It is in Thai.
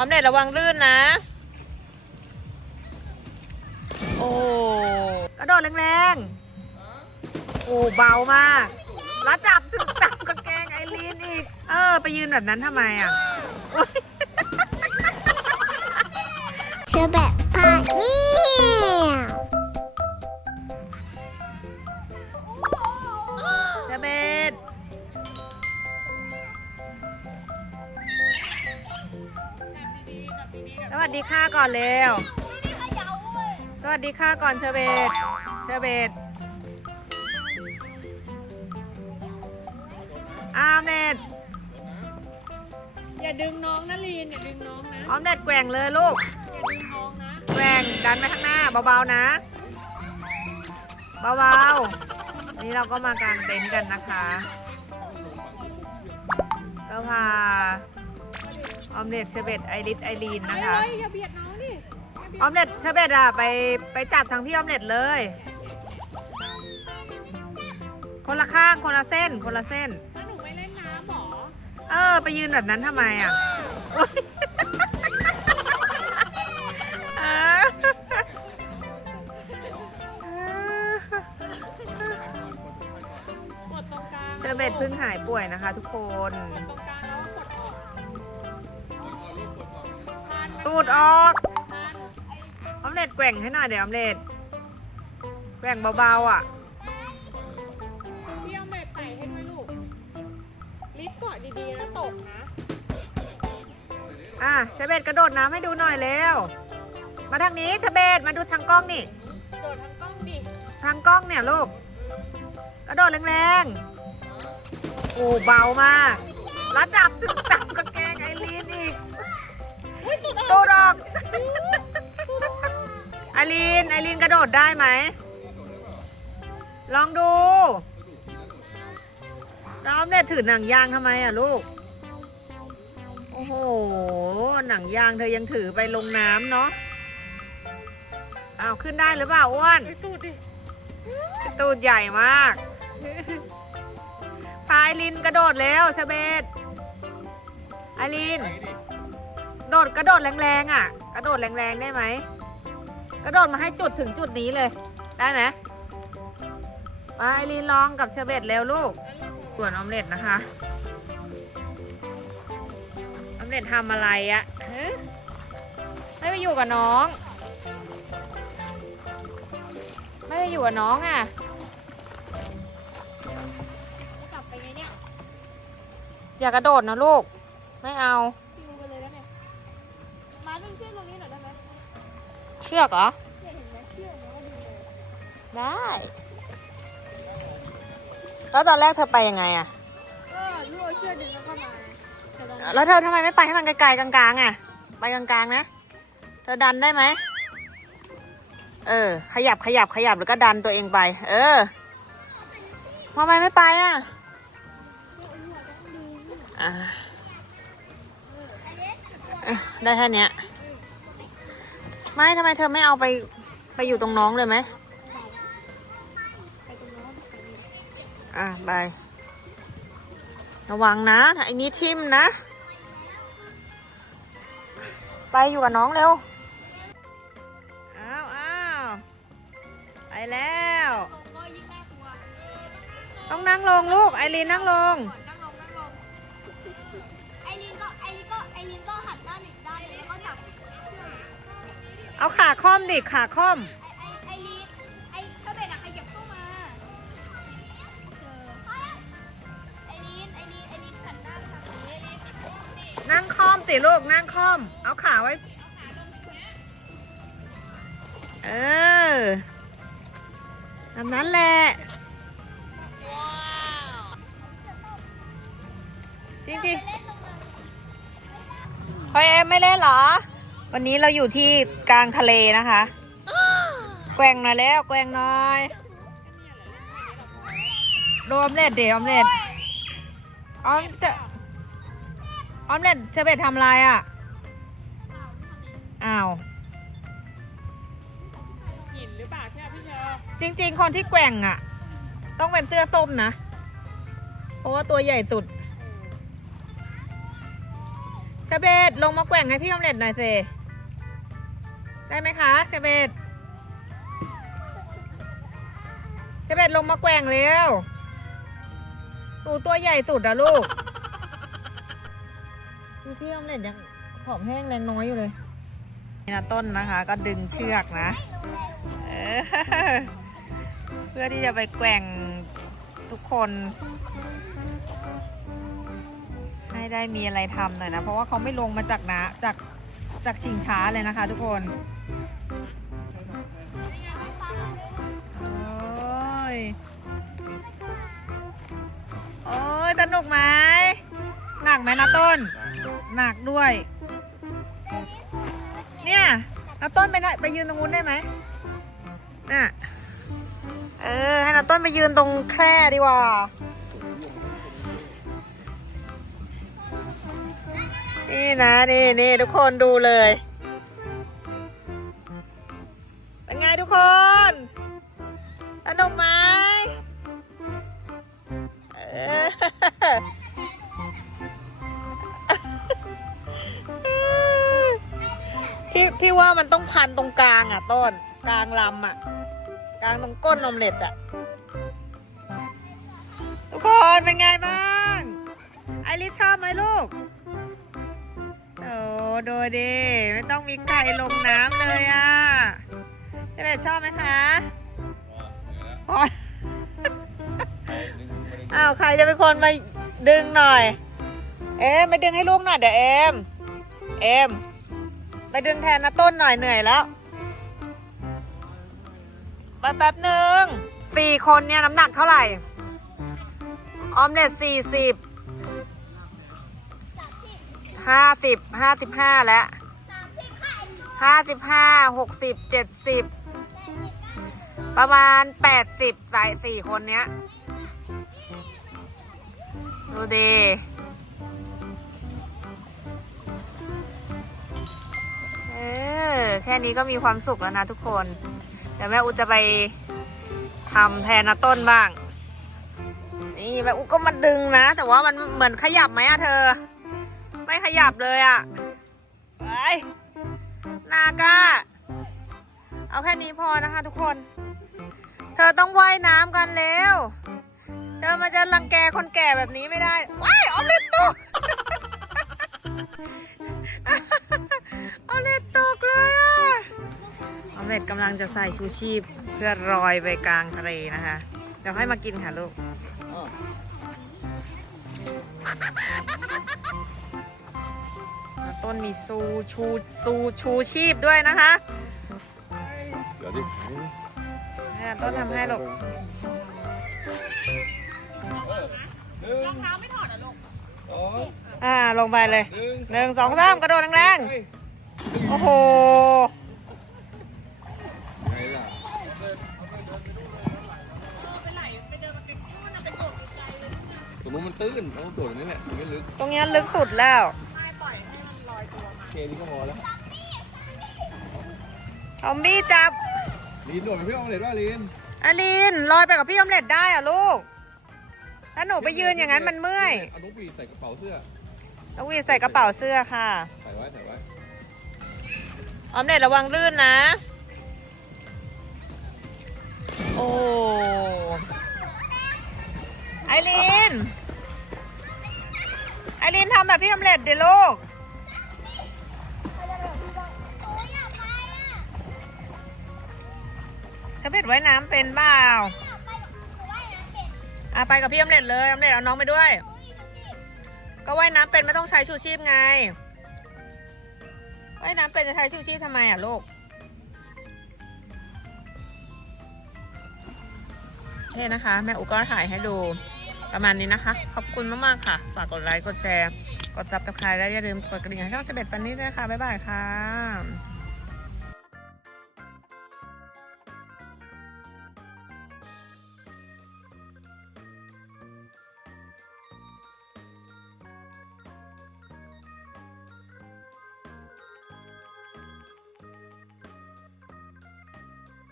อมเล็ตระวังลื่นนะ โอ้กระโดดแรงๆ โอ้เบามาก แล้วจับจึงจับกางเกงไอรีนอีก เออ ไปยืนแบบนั้นทำไมอะ เชอแบบพา ก่อนเร็ว สวัสดีค่ะก่อนเชเบตเชเบตอามเน็ตอย่าดึงน้องนะลีนอย่าดึงน้องนะออมเน็ตแกว่งเลยลูก อย่าดึงน้องนะแกว่งดันไปข้างหน้าเบาๆนะ เบาๆ นี่เราก็มากางเต็นท์กันนะคะก็พา ออมเล็ตเชเบตไอริสไอรีนเฮ้นะยคะเฮ้ยอย่าเบียดน้องดิอย่าเบียดออมเล็ตเชเบตอะไปไปจับทางพี่ออมเล็ตเลย คนละข้างคนละเส้นคนละเส้น ถ้าหนูไม่เล่นน้ำหรอเออ ไปยืนแบบนั้นทำไมอะอุ๊ยเออกดตรงกลางเชอร์เบตเพิ่งหายป่วยนะคะทุกคนกดตรงกลาง ตูดออกทานออมเล็ตแกว่งให้หน่อยเดี๋ยวออมเล็ตแกว่งเบาๆอะพี่เอาเม็ดใส่ให้ด้วยลูกลิฟต์เกาะดีๆนะตกนะ อะเชอร์เบตกระโดดน้ำให้ดูหน่อยเร็ว มาทางนี้เชอร์เบตมาดูทางกล้องนี่ โดดทั้งกล้องดิทางกล้องเนี่ยลูก กระโดดแรงๆ โอ้เบามาก แล้วจับจึงจับกาง ตุดอตูอกดออกไอรีนไอรีนกระโดดได้ไหม ลองดูน้องเนี่ยถือหนังยางทำไมอะลูก โอ้โห หนังยางเธอยังถือไปลงน้ำเนาะอ้าวขึ้นได้หรือเปล่าอ้วนไอ้ตูดดิตูดใหญ่มากพายลินกระโดดแล้วเชเบตไอลิน โดดกระโดดแรงๆอะ กระโดดแรงๆได้ไหมกระโดดมาให้จุดถึงจุดนี้เลย ได้ไหมไปไอลินลองกับเชเบตเร็วลูกส่วนออมเล็ตนะคะออมเล็ตทำอะไรอะฮะไม่ไปอยู่กับน้อง ไม่ไปอยู่กับน้องอะกลับไปไงเนี่ยอย่ากระโดดนะลูก ไม่เอา ชือกเหรอเนี่ยเห็นไหมเชือกเนี่ยก็ดีเลยได้ แล้วตอนแรกเธอไปยังไงอะก็ลูกเอาเชือกดึงแล้วก็มาแต่ตอนนี้แล้วเธอทำไมไม่ไปให้มันไกลๆกลางๆอะไปกลางๆนะ เธอดันได้ไหม เออ ขยับขยับขยับแล้วก็ดันตัวเองไป เออทำไมไม่ไปอะอะเอ้ยได้แค่เนี้ย ไม่ทำไมเธอไม่เอาไปไปอยู่ตรงน้องเลยไหมไปตรงน้นไปนี่อะไประวังนะไอ้นี้ทิมนะ ไปอยู่กับน้องเร็วอ้าวอ้าวไปแล้ว ต้องนั่งลงลูกไอรีนนั่งลง เอาขาค่อมดิขาค่อม ไอ้ไอรินไอเชอร์เบตอะขยับเข้ามาเจอไอรินไอรินไอรินหันด้านทางนี้นั่งค่อมสิลูกนั่งค่อม เอาขาไว้ เออทำนั้นแหละจริงๆ พอเอ็มไม่เล่นเหรอ วันนี้เราอยู่ที่กลางทะเลนะคะ แกว่งหน่อยแล้ว แกว่งหน่อยดูออมเล็ดเดี๋ยวออมเล็ดออมจะออมเล็ดจะไปทำอะไรอะ อ้าวหินหรือเปล่าใช่ไหมพี่เชอร์จริง ๆ คนที่แกว่งอะ ต้องเป็นเสื้อส้มนะ เพราะว่าตัวใหญ่สุดเชเชเบตลงมาแกว่งให้พี่ออมเล็ตหน่อยสิ ได้ไหมคะเชเบตเชเบตลงมาแกว่งเร็วหนูตัวใหญ่สุดอะลูกดูพี่ออมเล็ตยังผอมแห้งแรงน้อยอยู่เลยนี่นะต้นนะคะ ก็ดึงเชือกนะเออเพื่อที่จะไปแกว่งทุกคน ให้ได้มีอะไรทำหน่อยนะ เพราะว่าเขาไม่ลงมาจากนะจาก จากชิงช้าเลยนะคะทุกคนโอ้ยโอ้ยสนุกไหมหนักไหมนะต้น หนักด้วย เนี่ยนาต้นไปไหนไปยืนตรงนู้นได้ไหมน่ะ เออ ให้นาต้นไปยืนตรงแคร่ดีกว่า นี่นะนี่นี่ทุกคนดูเลย เป็นไงทุกคนสนุกไหมพี่พี่ว่ามันต้องพันตรงกลางอะต้นกลางลำอะ กลางตรงก้นนมเล็ดอะ ทุกคนเป็นไงบ้าง ไอริสชอบไหมลูก ดูดิไม่ต้องมีไก่ลงน้ำเลยอะเจเบตชอบไหมคะพออ้าวใครจะเป็นคนมาดึงหน่อย เอ็มไปดึงให้ลูกหน่อยเดี๋ยวเอ็มเอ็มไปดึงแทนนะต้นหน่อยเหนื่อยแล้วไปแป๊บหนึ่งสี่คนเนี่ยน้ำหนักเท่าไหร่ ออมเล็ตสี่สิบ ห้าสิบห้าสิบห้าแล้วห้าสิบห้าหกสิบเจ็ดสิบประมาณแปดสิบสายสี่คนเนี้ย ดูดีเออแค่นี้ก็มีความสุขแล้วนะทุกคน เดี๋ยวแม่อุจะไปทำแทนนาต้นบ้าง นี่แม่อุก็มาดึงนะ แต่ว่ามันเหมือนขยับไหมอะเธอ ไม่ขยับเลยอะ่ะไปนาก้า เอาแค่นี้พอนะคะทุกคน เธอต้องว่ายน้ำกันเร็วเธอมาจะรังแกคนแก่แบบนี้ไม่ได้ ว้ายออมเล็ตตกออมเล็ตตกเลยอะออมเล็ตกำลังจะใส่ชูชีพเพื่อรอยไปกลางทะเลนะคะ เดี๋ยวให้มากินค่ะลูก ต้นมีซูชูซูชูชีพด้วยนะคะเดี๋ยวดิให้ต้นทำให้ลูกรองเท้าไม่ถอดอะลูกสองอ่าลงไปเลยหนึ่งหนึ่งสองสามกระโดดแรงเฮ้ยๆโอ้โหไงล่ะตรงนู้นมันตื้นต้องโดดตรงนี้แหละตรงนี้ลึก ตรงนี้ลึกสุดแล้วเค นี้ก็พอแล้วทอมบี้จับลีนโดดไปเพื่อนเอาเลยว่าลีนอลินลอยไปกับพี่ออมเล็ตได้เหรอะลูก ถ้าหนูไปยืนอย่างนั้นมันเมื่อยเอานกหวีดใส่กระเป๋าเสื้อต้องวีใส่กระเป๋าเสื้อค่ะ ใส่ไว้ใส่ไว้ ออมเล็ตระวังลื่นนะ โอ้ไอรินไอรินทำแบบพี่ออมเล็ตเดี๋ยวลูก เธอเป็ดว่ายน้ำเป็นเปล่าอะไปกับพี่อมเล็ตเลยอมเล็ตเอาน้องไปด้วย ก็ว่ายน้ำเป็นไม่ต้องใช้ชูชีพไง ว่ายน้ำเป็นจะใช้ชูชีพทำไมอะลูกโอเคนะคะ แม่อุก็ถ่ายให้ดูประมาณนี้นะคะ ขอบคุณมาก ๆ ค่ะ ฝากกดไลค์ กดแชร์ กดซับสไครต์และอย่าลืมกดกระดิ่งให้ช่องเฉบ็ดปันนี้ด้วยค่ะ บ๊ายบายค่ะ